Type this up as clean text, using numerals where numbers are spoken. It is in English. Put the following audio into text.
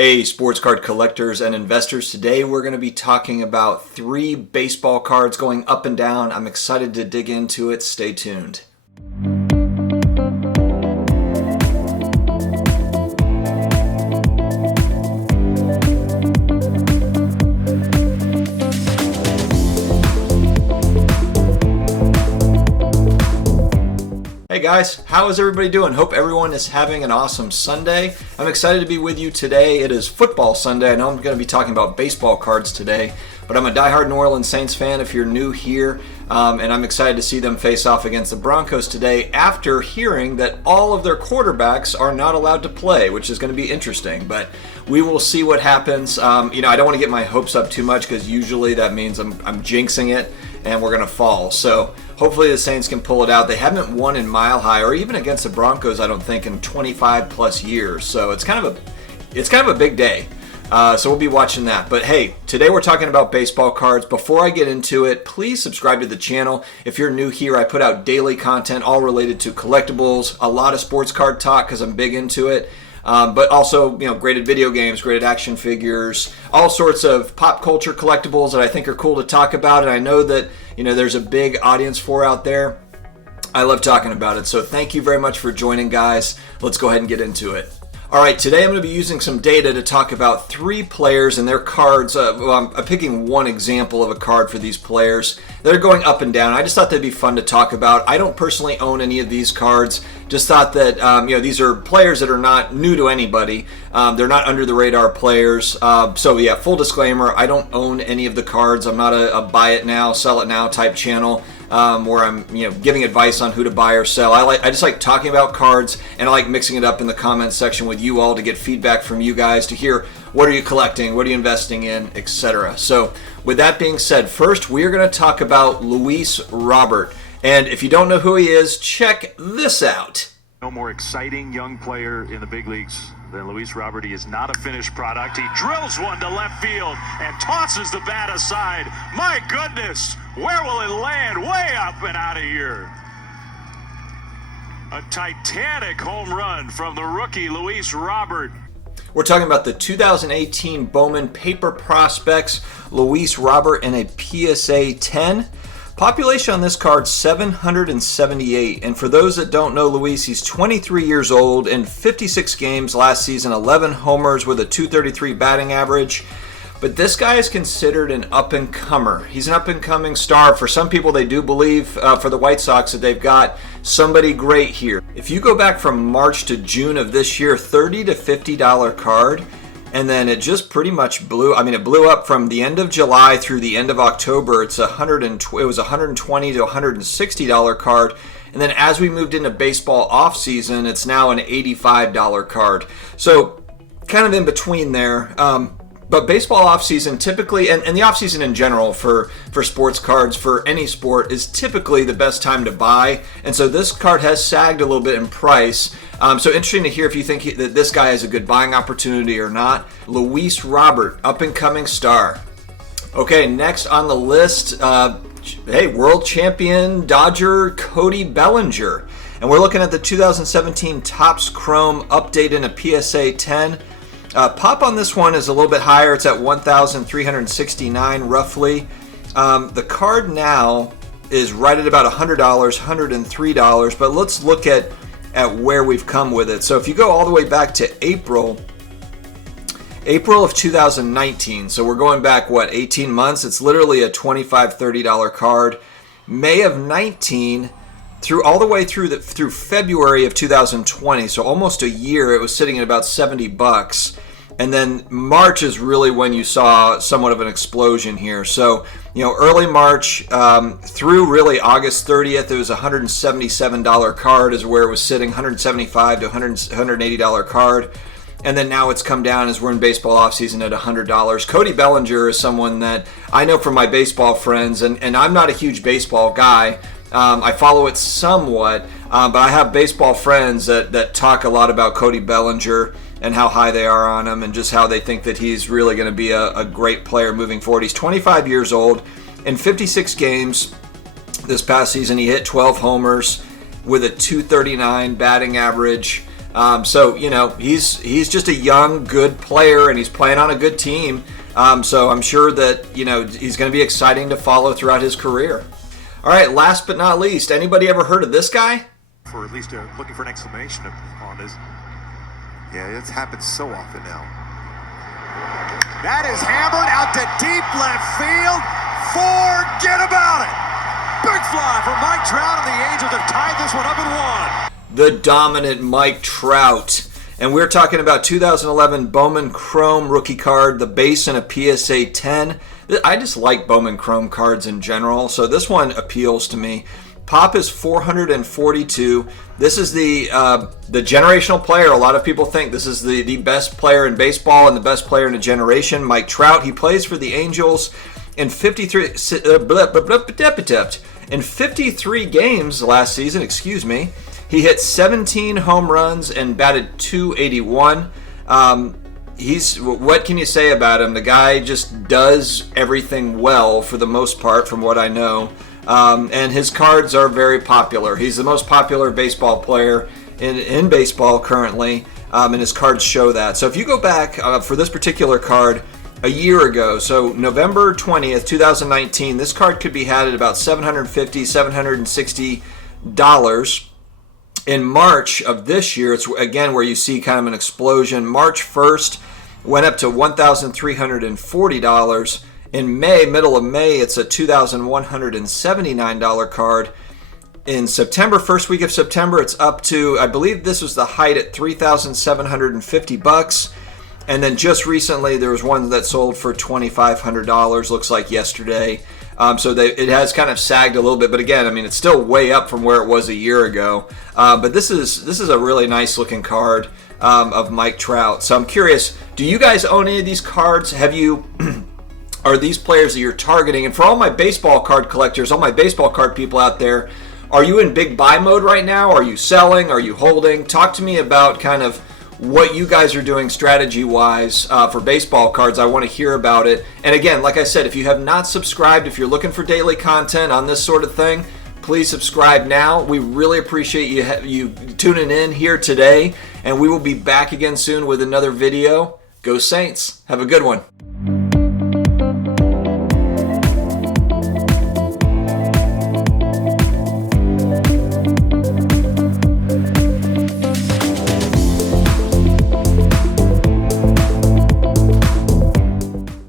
Hey, sports card collectors and investors. Today we're going to be talking about 3 baseball cards going up and down. I'm excited to dig into it. Stay tuned. Hey guys, how is everybody doing? Hope everyone is having an awesome Sunday. I'm excited to be with you today. It is football Sunday. I know I'm going to be talking about baseball cards today, but I'm a diehard New Orleans Saints fan if you're new here, and I'm excited to see them face off against the Broncos today after hearing that all of their quarterbacks are not allowed to play, which is going to be interesting, but we will see what happens. I don't want to get my hopes up too much because usually that means I'm jinxing it and we're going to fall. So hopefully the Saints can pull it out. They haven't won in Mile High or even against the Broncos, I don't think, in 25 plus years. So it's kind of a big day. So we'll be watching that. But hey, today we're talking about baseball cards. Before I get into it, please subscribe to the channel. If you're new here, I put out daily content all related to collectibles, a lot of sports card talk because I'm big into it. But also, graded video games, graded action figures, all sorts of pop culture collectibles that I think are cool to talk about. And I know that, there's a big audience for out there. I love talking about it. So thank you very much for joining, guys. Let's go ahead and get into it. All right, today I'm going to be using some data to talk about 3 players and their cards. I'm picking one example of a card for these players. They're going up and down. I just thought they'd be fun to talk about. I don't personally own any of these cards. Just thought that these are players that are not new to anybody. They're not under the radar players. So yeah, full disclaimer, I don't own any of the cards. I'm not a buy it now, sell it now type channel. Where I'm, giving advice on who to buy or sell. I just like talking about cards, and I like mixing it up in the comments section with you all to get feedback from you guys to hear what are you collecting, what are you investing in, etc. So with that being said, first we are going to talk about Luis Robert. And if you don't know who he is, check this out. No more exciting young player in the big leagues than Luis Robert. He is not a finished product. He drills one to left field and tosses the bat aside. My goodness, where will it land? Way up and out of here. A titanic home run from the rookie Luis Robert. We're talking about the 2018 Bowman Paper Prospects, Luis Robert in a PSA 10. Population on this card, 778. And for those that don't know Luis, he's 23 years old in 56 games last season, 11 homers with a 233 batting average. But this guy is considered an up-and-comer. He's an up-and-coming star. For some people, they do believe for the White Sox that they've got somebody great here. If you go back from March to June of this year, $30 to $50 card. And then it just pretty much blew. It blew up from the end of July through the end of October. It was $120 to $160 card. And then as we moved into baseball off season, it's now an $85 card. So kind of in between there. But baseball offseason typically, and the offseason in general for sports cards, for any sport, is typically the best time to buy. And so this card has sagged a little bit in price. So interesting to hear if you think that this guy is a good buying opportunity or not. Luis Robert, up-and-coming star. Okay, next on the list, world champion Dodger Cody Bellinger. And we're looking at the 2017 Topps Chrome update in a PSA 10. Pop on this one is a little bit higher. It's at 1,369 roughly. The card now is right at about $100, $103. But let's look at where we've come with it. So if you go all the way back to April of 2019, so we're going back 18 months. It's literally a $25, $30 card. May of 19 through all the way through February of 2020, so almost a year, it was sitting at about $70. And then March is really when you saw somewhat of an explosion here. So, early March through really August 30th, it was a $177 card is where it was sitting, $175 to $180 card. And then now it's come down as we're in baseball offseason at $100. Cody Bellinger is someone that I know from my baseball friends, and I'm not a huge baseball guy. I follow it somewhat, but I have baseball friends that talk a lot about Cody Bellinger and how high they are on him and just how they think that he's really going to be a great player moving forward. He's 25 years old. In 56 games this past season, he hit 12 homers with a 239 batting average. So, you know, he's just a young, good player, and he's playing on a good team. So I'm sure that, you know, he's going to be exciting to follow throughout his career. All right, last but not least, anybody ever heard of this guy? For at least looking for an exclamation on this. Yeah, it's happened so often now. That is hammered out to deep left field. Forget about it. Big fly for Mike Trout, and the Angels have tied this one up at 1. The dominant Mike Trout. And we're talking about 2011 Bowman Chrome rookie card, the base and a PSA 10. I just like Bowman Chrome cards in general, so this one appeals to me. Pop is 442. This is the generational player. A lot of people think this is the best player in baseball and the best player in a generation. Mike Trout. He plays for the Angels in 53 games last season. Excuse me. He hit 17 home runs and batted .281. What can you say about him? The guy just does everything well for the most part, from what I know. And his cards are very popular. He's the most popular baseball player in baseball currently, and his cards show that. So if you go back for this particular card a year ago, so November 20th, 2019, this card could be had at about $750, $760. In March of this year, it's again where you see kind of an explosion. March 1st went up to $1,340. In May, middle of May, it's a $2,179 card. In September, first week of September, it's up to, I believe this was the height at $3,750. And then just recently, there was one that sold for $2,500, looks like yesterday. So it has kind of sagged a little bit, but again, I mean, it's still way up from where it was a year ago. But this is a really nice looking card of Mike Trout. So I'm curious, do you guys own any of these cards? Have you? Are these players that you're targeting? And for all my baseball card collectors, all my baseball card people out there, are you in big buy mode right now? Are you selling? Are you holding? Talk to me about kind of what you guys are doing strategy-wise for baseball cards. I want to hear about it. And again, like I said, if you have not subscribed, if you're looking for daily content on this sort of thing, please subscribe now. We really appreciate you tuning in here today, and we will be back again soon with another video. Go Saints. Have a good one.